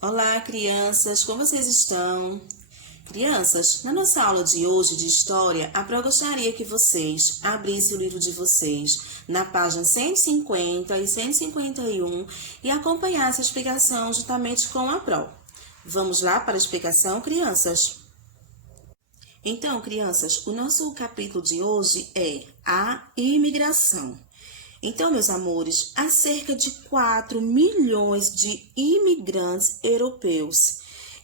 Olá, crianças, como vocês estão? Crianças, na nossa aula de hoje de História, a Pro gostaria que vocês abrissem o livro de vocês na página 150 e 151 e acompanhassem a explicação juntamente com a Pro. Vamos lá para a explicação, crianças? Então, crianças, o nosso capítulo de hoje é a imigração. Então, meus amores, há cerca de 4 milhões de imigrantes europeus.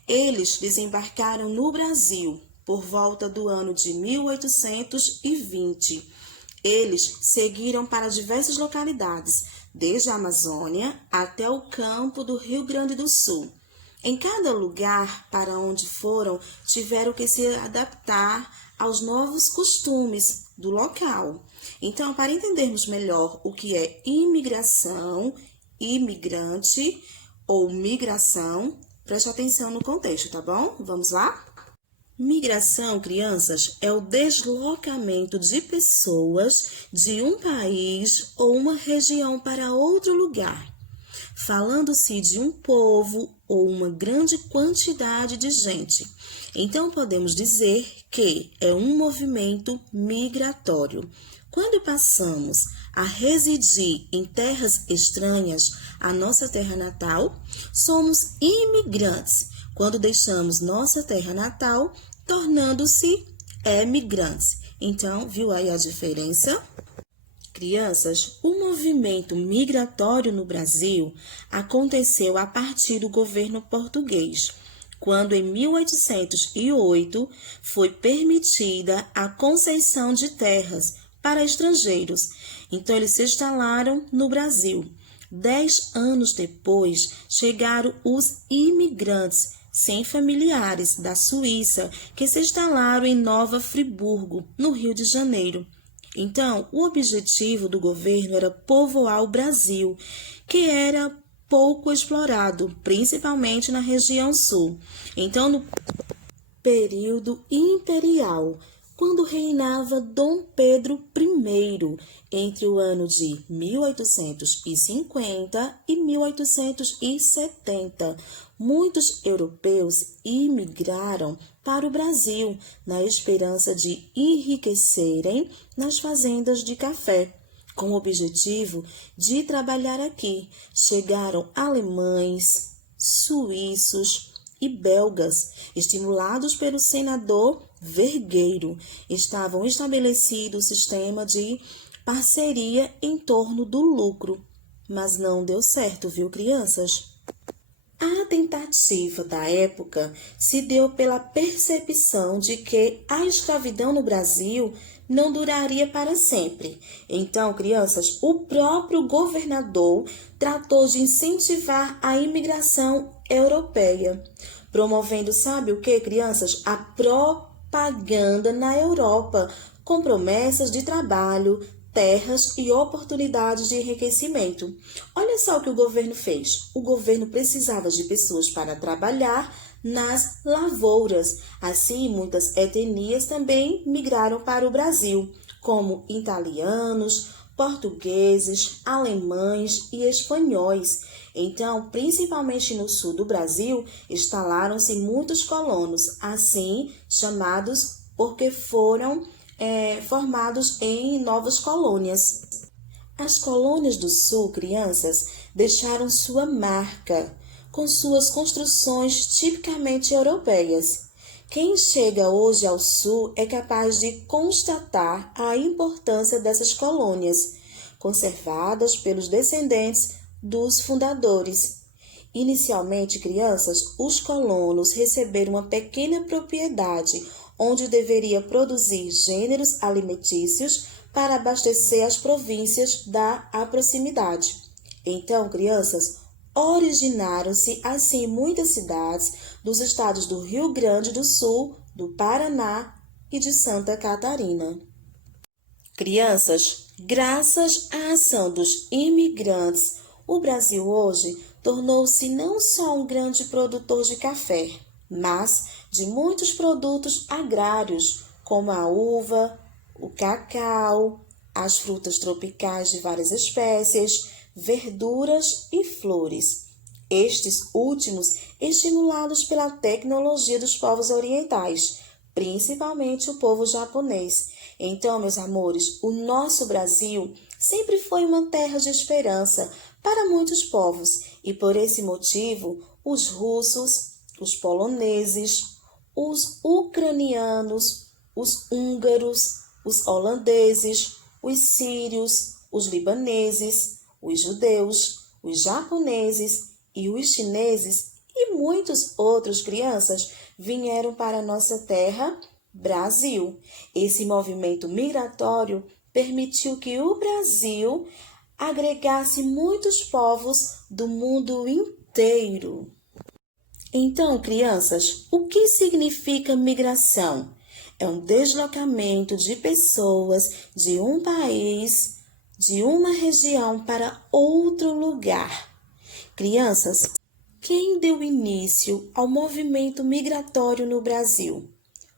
Eles desembarcaram no Brasil por volta do ano de 1820. Eles seguiram para diversas localidades, desde a Amazônia até o campo do Rio Grande do Sul. Em cada lugar para onde foram, tiveram que se adaptar aos novos costumes do local. Então, para entendermos melhor o que é imigração, imigrante ou migração, preste atenção no contexto, tá bom? Vamos lá? Migração, crianças, é o deslocamento de pessoas de um país ou uma região para outro lugar, falando-se de um povo ou uma grande quantidade de gente. Então, podemos dizer que é um movimento migratório. Quando passamos a residir em terras estranhas à nossa terra natal, somos imigrantes. Quando deixamos nossa terra natal, tornando-se emigrantes. Então, viu aí a diferença? Crianças, o movimento migratório no Brasil aconteceu a partir do governo português, quando em 1808 foi permitida a concessão de terras para estrangeiros. Então, eles se instalaram no Brasil. 10 anos depois, chegaram os imigrantes sem familiares da Suíça, que se instalaram em Nova Friburgo, no Rio de Janeiro. Então, o objetivo do governo era povoar o Brasil, que era pouco explorado, principalmente na região sul. Então, no período imperial, quando reinava Dom Pedro I, entre o ano de 1850 e 1870, muitos europeus imigraram para o Brasil na esperança de enriquecerem nas fazendas de café. Com o objetivo de trabalhar aqui, chegaram alemães, suíços e belgas, estimulados pelo senador Vergueiro. Estavam estabelecido o sistema de parceria em torno do lucro, mas não deu certo, viu, crianças? A tentativa da época se deu pela percepção de que a escravidão no Brasil não duraria para sempre. Então, crianças, o próprio governador tratou de incentivar a imigração europeia, promovendo, sabe o que, crianças? A propaganda na Europa, com promessas de trabalho, terras e oportunidades de enriquecimento. Olha só o que o governo fez. O governo precisava de pessoas para trabalhar nas lavouras. Assim, muitas etnias também migraram para o Brasil, como italianos, portugueses, alemães e espanhóis. Então, principalmente no sul do Brasil, instalaram-se muitos colonos, assim chamados porque foram formados em novas colônias. As colônias do sul, crianças, deixaram sua marca com suas construções tipicamente europeias. Quem chega hoje ao sul é capaz de constatar a importância dessas colônias, conservadas pelos descendentes dos fundadores. Inicialmente, crianças, os colonos receberam uma pequena propriedade onde deveria produzir gêneros alimentícios para abastecer as províncias da proximidade. Então, crianças, originaram-se assim muitas cidades dos estados do Rio Grande do Sul, do Paraná e de Santa Catarina. Crianças, graças à ação dos imigrantes, o Brasil hoje tornou-se não só um grande produtor de café, mas de muitos produtos agrários, como a uva, o cacau, as frutas tropicais de várias espécies, verduras e flores. Estes últimos estimulados pela tecnologia dos povos orientais, principalmente o povo japonês. Então, meus amores, o nosso Brasil sempre foi uma terra de esperança para muitos povos e por esse motivo, os russos, os poloneses, os ucranianos, os húngaros, os holandeses, os sírios, os libaneses, os judeus, os japoneses e os chineses e muitos outros crianças vieram para a nossa terra, Brasil. Esse movimento migratório permitiu que o Brasil agregasse muitos povos do mundo inteiro. Então, crianças, o que significa migração? É um deslocamento de pessoas de um país, de uma região para outro lugar. Crianças, quem deu início ao movimento migratório no Brasil?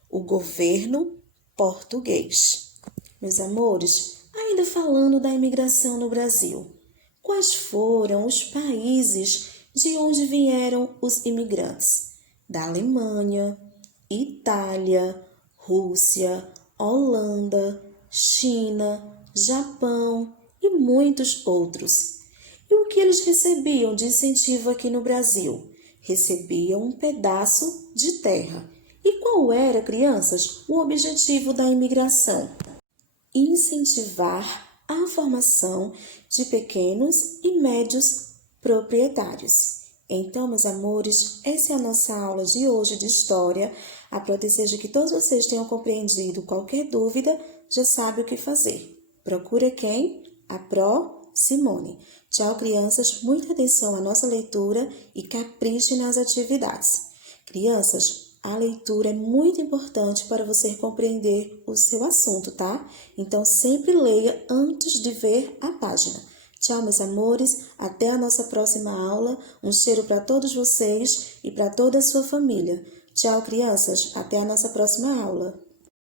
O governo português. Meus amores, ainda falando da imigração no Brasil, quais foram os países de onde vieram os imigrantes? Da Alemanha, Itália, Rússia, Holanda, China, Japão e muitos outros. E o que eles recebiam de incentivo aqui no Brasil? Recebiam um pedaço de terra. E qual era, crianças, o objetivo da imigração? Incentivar a formação de pequenos e médios proprietários. Então, meus amores, essa é a nossa aula de hoje de História. A desejo que todos vocês tenham compreendido. Qualquer dúvida, já sabe o que fazer. Procura quem? A Simone. Tchau, crianças. Muita atenção à nossa leitura e capriche nas atividades. Crianças, a leitura é muito importante para você compreender o seu assunto, tá? Então, sempre leia antes de ver a página. Tchau, meus amores. Até a nossa próxima aula. Um cheiro para todos vocês e para toda a sua família. Tchau, crianças. Até a nossa próxima aula.